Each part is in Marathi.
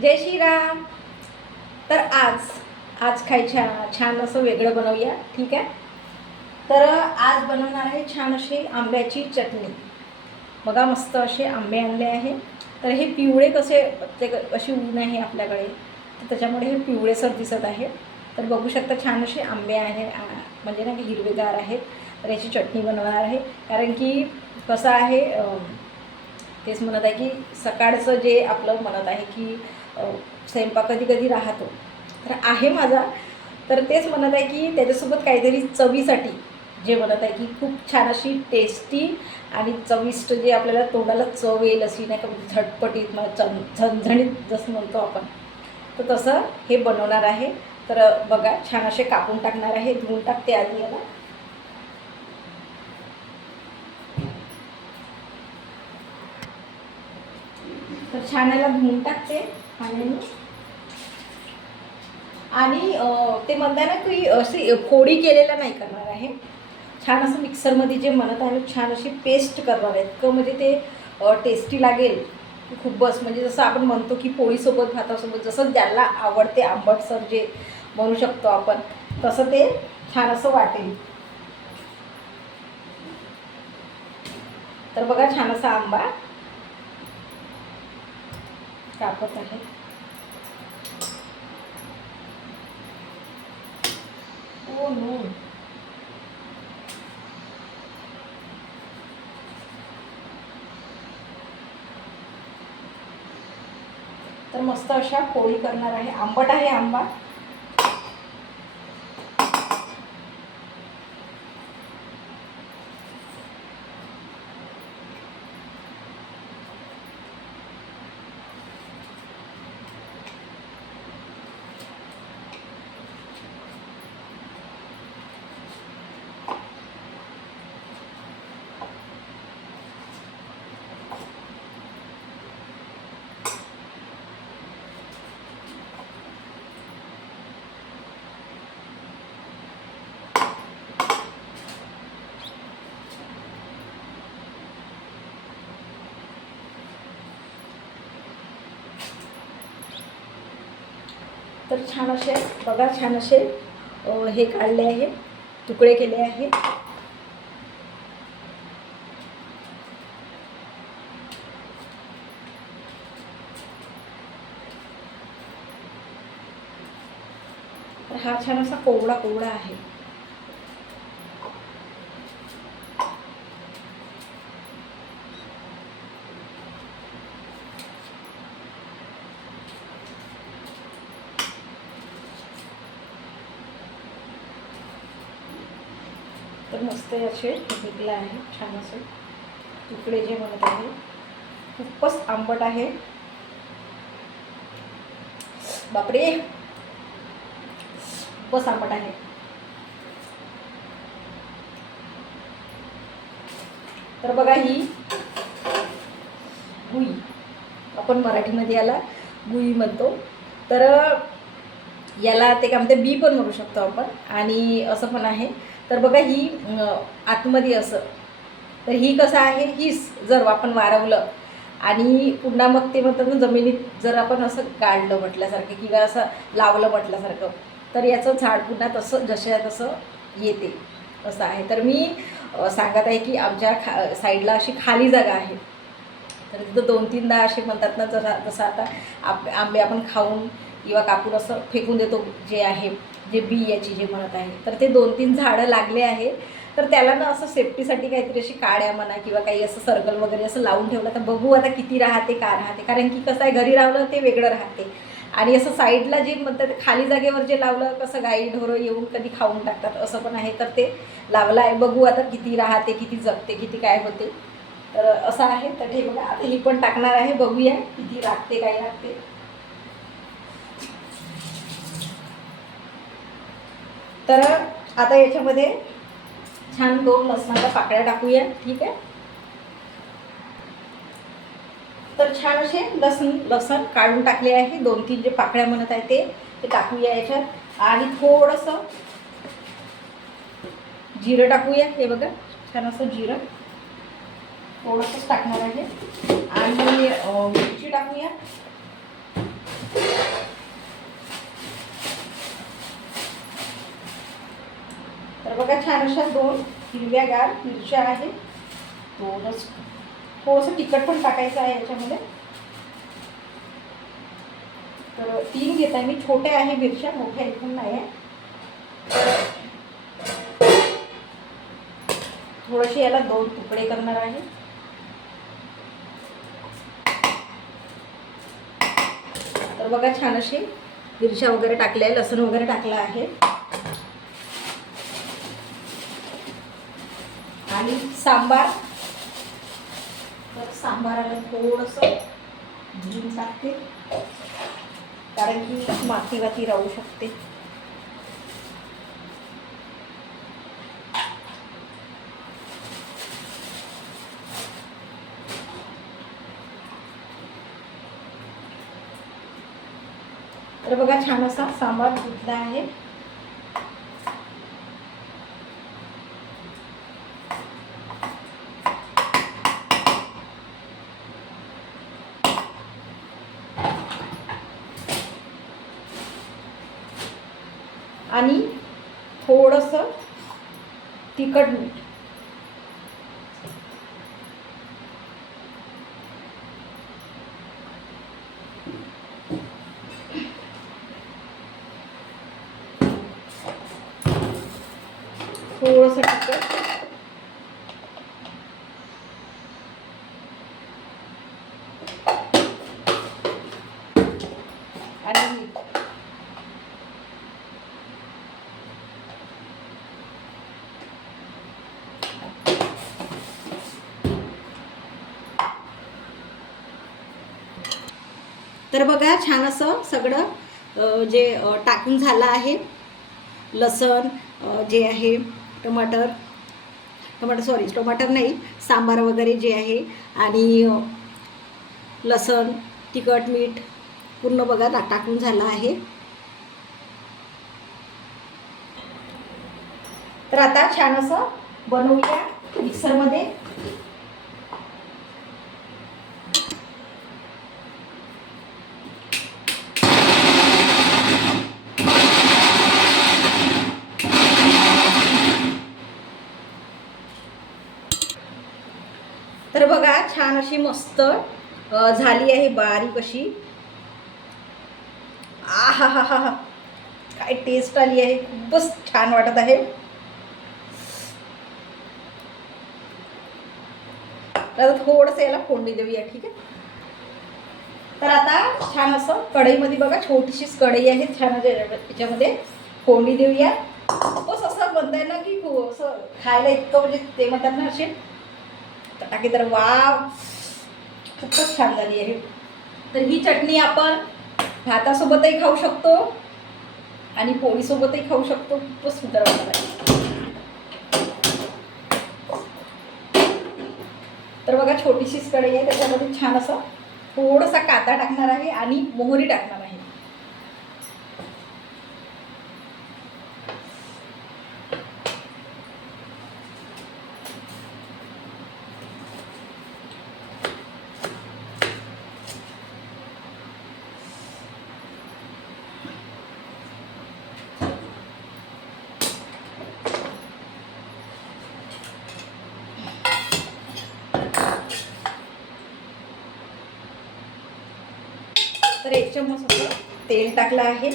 जय श्रीराम. तर आज छान असं वेगळं बनवूया. ठीक आहे. तर आज बनवणार आहे छान अशी आंब्याची चटणी. बघा मस्त असे आंबे आणले आहे. तर हे पिवळे कसे ते अशी ऊन आहे आपल्याकडे, तर त्याच्यामुळे हे पिवळेसर दिसत आहे. तर बघू शकता छान असे आंबे आहे, म्हणजे ना हिरवेगार आहेत. तर याची चटणी बनवणार आहे. कारण की कसं आहे, तेच म्हणत आहे की सकाळचं जे आपलं म्हणत आहे की स्वयंपाक कधी कधी राहतो तर आहे माझा. तर तेच म्हणत आहे की त्याच्यासोबत काहीतरी चवीसाठी जे म्हणत आहे की खूप छान अशी टेस्टी आणि चविष्ट, जे आपल्याला तोंडाला चव येईल अशी, नाही का, झटपटीत झणझणीत जसं म्हणतो आपण, तर तसं हे बनवणार आहे. तर बघा छान असे कापून टाकणार आहे. धुवून टाकते आधी याला. तर छान याला धुवून टाकते पाण्याने. आणि ते म्हणताय ना की अशी फोडी केलेला नाही करणार आहे. छान असं मिक्सरमध्ये जे म्हणत आहे छान अशी पेस्ट करणार आहे. इतकं म्हणजे ते टेस्टी लागेल की खूपच. म्हणजे जसं आपण म्हणतो की पोळीसोबत भातासोबत जसं ज्याला आवडते आंबटसर जे म्हणू शकतो आपण, तसं ते छान असं वाटेल. तर बघा छान असा आंबा कापत आहे. Oh no. तर मस्त अशा पोळी करणार आहे. आंबट आहे आंबा. तर छान असे बघा, छान असे हे काढले आहे, तुकडे केले आहे. तर हा छान असा कोवळा कोवळा आहे. तर मस्त असे निघले आहे छान असे तुकडे जे म्हणत आहे. खूपच आंबट आहे. बापरे, खूपच आंबट आहे. तर बघा ही गुई, आपण मराठीमध्ये याला गुई म्हणतो. तर याला ते काय म्हणते, बी पण म्हणू शकतो आपण, आणि असं पण आहे. तर बघा ही आतमध्ये असं, तर ही कसं आहे, हीच जर आपण वारवलं आणि पुन्हा मग ते म्हणतात ना जमिनीत जर आपण असं गाडलं म्हटल्यासारखं किंवा असं लावलं म्हटल्यासारखं, तर याचं झाड पुन्हा तसं जशा तसं येते, असं आहे. तर मी सांगत आहे की आमच्या साईडला अशी खाली जागा आहे. तर तिथं 2-3दा असे म्हणतात ना, जसं आता आंबे आपण खाऊन किंवा कापून असं फेकून देतो, जे आहे जे बी याची जे म्हणत आहे, तर ते 2-3 झाडं लागले आहे. तर त्याला ना असं सेफ्टीसाठी काहीतरी अशी काड्या म्हणा किंवा काही असं सर्कल वगैरे असं लावून ठेवलं. तर बघू आता किती राहते, का राहते. कारण की कसं आहे, घरी लावलं ते वेगळं राहते, आणि असं साईडला जे म्हणतात खाली जागेवर जे लावलं, कसं गाई ढोरं येऊन कधी खाऊन टाकतात असं पण आहे. तर ते लावलं आहे. बघू आता किती राहते, किती जगते, किती काय होते. तर असं आहे. तर हे बघा आता ही पण टाकणार आहे. बघूया किती राखते, काय राखते. तर आता याच्यामध्ये छान 2 लसणाच्या पाकळ्या टाकूया. ठीक आहे. तर छान असे लसण काढून टाकले आहे. 2-3 जे पाकळ्या म्हणत आहे ते टाकूया याच्यात. आणि थोडंसं जिरं टाकूया. हे बघा छान असं जिरं थोडंसंच टाकणार आहे. आणि मिरची टाकूया. बघा छान अशा 2 हिरव्यागार मिरच्या आहेत. थोडंसं तिखट पण टाकायचं आहे याच्यामध्ये. तर 3 घेत आहे मी. छोट्या आहे मिरच्या, मोठ्या एकदम नाही आहे. थोडेसे याला 2 तुकडे करणार आहे. तर बघा छान असे मिरच्या वगैरे टाकल्या आहे, लसूण वगैरे टाकला आहे. आणि सांबार, तर सांबाराला थोडंसं धुवून टाकते कारण की माती वाती राहू शकते. तर बघा छान असा सांबार धुतला आहे. आणि थोडंसं तिखट मीठ. थोडंसं तिखट आणि मीठ. तर बघा छान असं सगळं जे टाकून झालं आहे. लसण जे आहे, टमाटर नाही, सांबार वगैरे जे आहे, आणि लसण, तिखट, मीठ पूर्ण बघा टाकून झालं आहे. तर आता छान असं बनवूया मिक्सरमध्ये. तर बघा छान अशी मस्त झाली आहे, बारीक अशी. आहा हा हा हा, काय टेस्ट आली आहे, खूपच छान वाटत आहे. तर थोडंसं याला फोडणी देऊया, ठीक आहे. तर आता छान असं कढईमध्ये बघा, छोटीशीच कढई आहे, छान याच्यामध्ये फोडणी देऊया. खूपच असं बनतंय ना की असं खायला इतकं, म्हणजे ते म्हणतात ना असे टाकी. तर वाव, खूपच छान झाली आहे. तर ही चटणी आपण भातासोबतही खाऊ शकतो आणि पोळीसोबतही खाऊ शकतो. खूपच सुंदर वाटत आहे. तर बघा छोटीशीच कढई आहे, त्याच्यामध्ये छान असं थोडासा कांदा टाकणार आहे आणि मोहरी टाकणार आहे. तर 1 चम्मच असं तेल टाकलं आहे.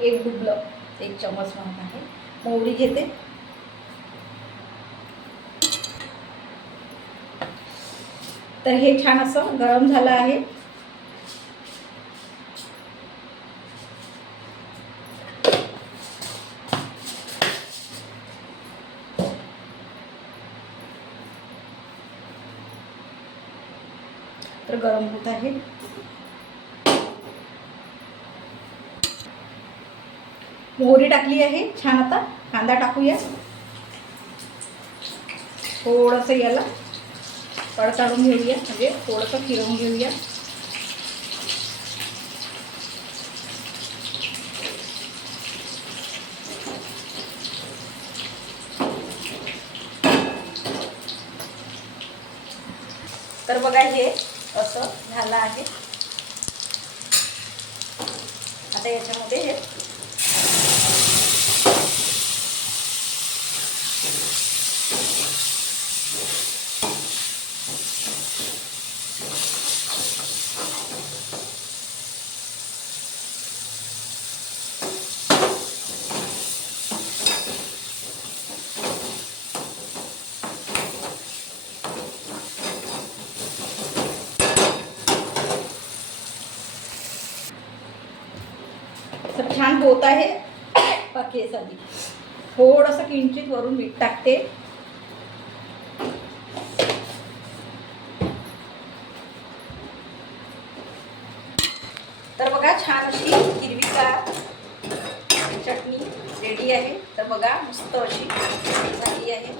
1 डुबलं, 1 चम्मच म्हणत आहे. मोहरी घेते. तर हे छान असं गरम झालं आहे. तर गरम होत आहे. मोहरी टाकली आहे छान. आता कांदा टाकूया. थोडंसं याला तडतडून घेऊया, म्हणजे थोडंसं फिरवून घेऊया. तर बघा हे असं झालं आहे. आता याच्यामध्ये हे छान होत आहे. बाकी यासाठी थोडंसं किंचित वरून मीठ टाकते. तर बघा छान अशी हिरवीगार चटणी रेडी आहे. तर बघा मस्त अशी झाली आहे.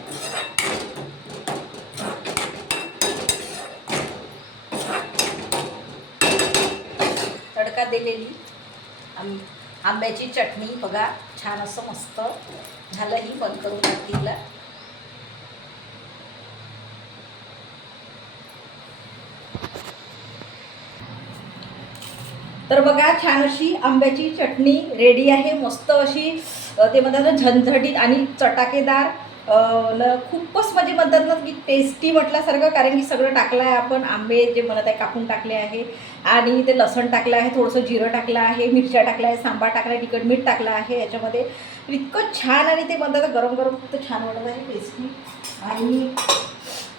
तडका दिलेली आंब्याची चटणी बघा छान असं मस्त झालं. ही बंद करून टाकतील. तर बघा छान अशी आंब्याची चटणी रेडी आहे. मस्त अशी ते म्हणतात झणझणीत आणि चटाकेदार, खूपच म्हणजे म्हणतात ना की टेस्टी म्हटल्यासारखं. कारण की सगळं टाकलं आहे आपण. आंबे जे म्हणत आहे कापून टाकले आहे आणि ते लसण टाकलं आहे, थोडंसं जिरं टाकलं आहे, मिरच्या टाकल्या आहे, सांबार टाकला आहे, तिखट मीठ टाकलं आहे याच्यामध्ये. इतकं छान आणि ते म्हणतात गरम गरम खूप छान वाटत आहे, टेस्टी. आणि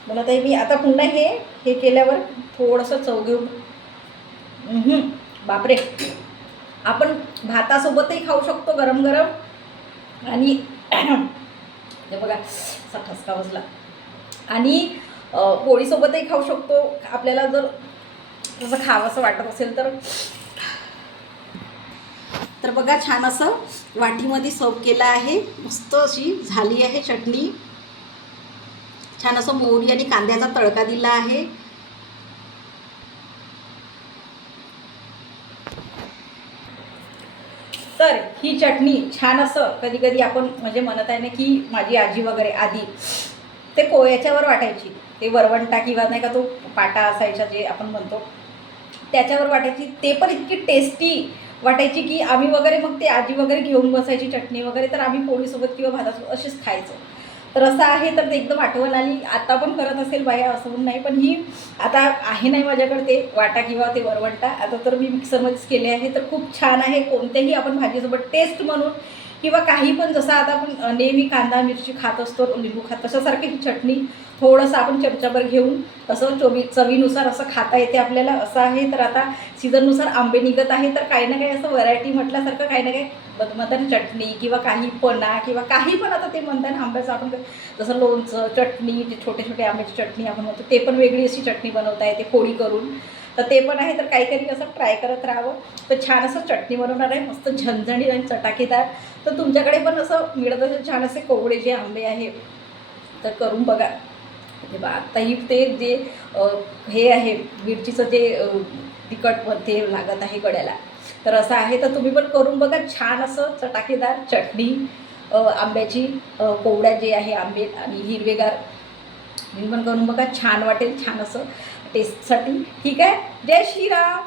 म्हणत आहे मी आता पुन्हा हे केल्यावर थोडंसं चव घेऊन. बापरे, आपण भातासोबतही खाऊ शकतो गरम गरम. आणि हे बघा असा ठसका बसला. आणि पोळीसोबतही खाऊ शकतो. आपल्याला जर जसं खावंसं वाटत असेल तर. तर बघा छान असं वाटीमध्ये सर्व केलं आहे. मस्त अशी झाली आहे चटणी. छान असं मोहरी आणि कांद्याचा तडका दिला आहे. तर ही चटणी छान असं कधी कधी आपण म्हणजे म्हणत आहे ना की माझी आजी वगैरे आधी ते पोळ्याच्यावर वाटायची. ते वरवंटा किंवा नाही का तो पाटा असायचा जे आपण म्हणतो त्याच्यावर वाटायची. ते पण इतकी टेस्टी वाटायची की आम्ही वगैरे मग ते आजी वगैरे घेऊन बसायची चटणी वगैरे. तर आम्ही पोळीसोबत किंवा भातासोबत अशीच खायचो. तर असं आहे. तर ते एकदम आठवण आली. आता पण करत असेल बाया असं पण नाही, पण ही आता आहे नाही माझ्याकडे ते वाटा किंवा ते वरवंटा. आता तर मी मिक्सरमध्येच केले आहे. तर खूप छान आहे. कोणत्याही आपण भाजीसोबत टेस्ट म्हणून किंवा काही पण जसं आता आपण नेहमी कांदा मिरची खात असतो, लिंबू खात, तशासारखी ही चटणी थोडंसं आपण चमचाभर घेऊन असं चवीनुसार असं खाता येते आपल्याला. असं आहे. तर आता सीझननुसार आंबे निघत आहे. तर काही ना काही असं व्हरायटी म्हटल्यासारखं काही ना काही म्हणतात चटणी किंवा काही पणा किंवा काही पण आता ते म्हणतात ना आंब्याचं आपण जसं लोणचं चटणी, जे छोटे छोटे आंब्याची चटणी आपण म्हणतो ते पण वेगळी अशी चटणी बनवता येते फोडी करून. तर ते पण आहे. तर काही असं ट्राय करत राहावं. तर छान असं चटणी बनवणार आहे मस्त झणझणीत आणि चटाकेदार. तर तुमच्याकडे पण असं मिळत असेल छान असे कोवळे जे आंबे आहे तर करून बघा. ते बा आत्ताही ते जे हे आहे मिरचीचं जे तिखट ते लागत आहे गळ्याला. तर असं आहे. तर तुम्ही पण करून बघा. छान असं चटाकेदार चटणी आंब्याची कोवड्या जे आहे आंबे आणि हिरवेगार. तुम्ही पण करून बघा. छान वाटेल. छान असं टेस्टसाठी. ठीक आहे. जय श्रीराम.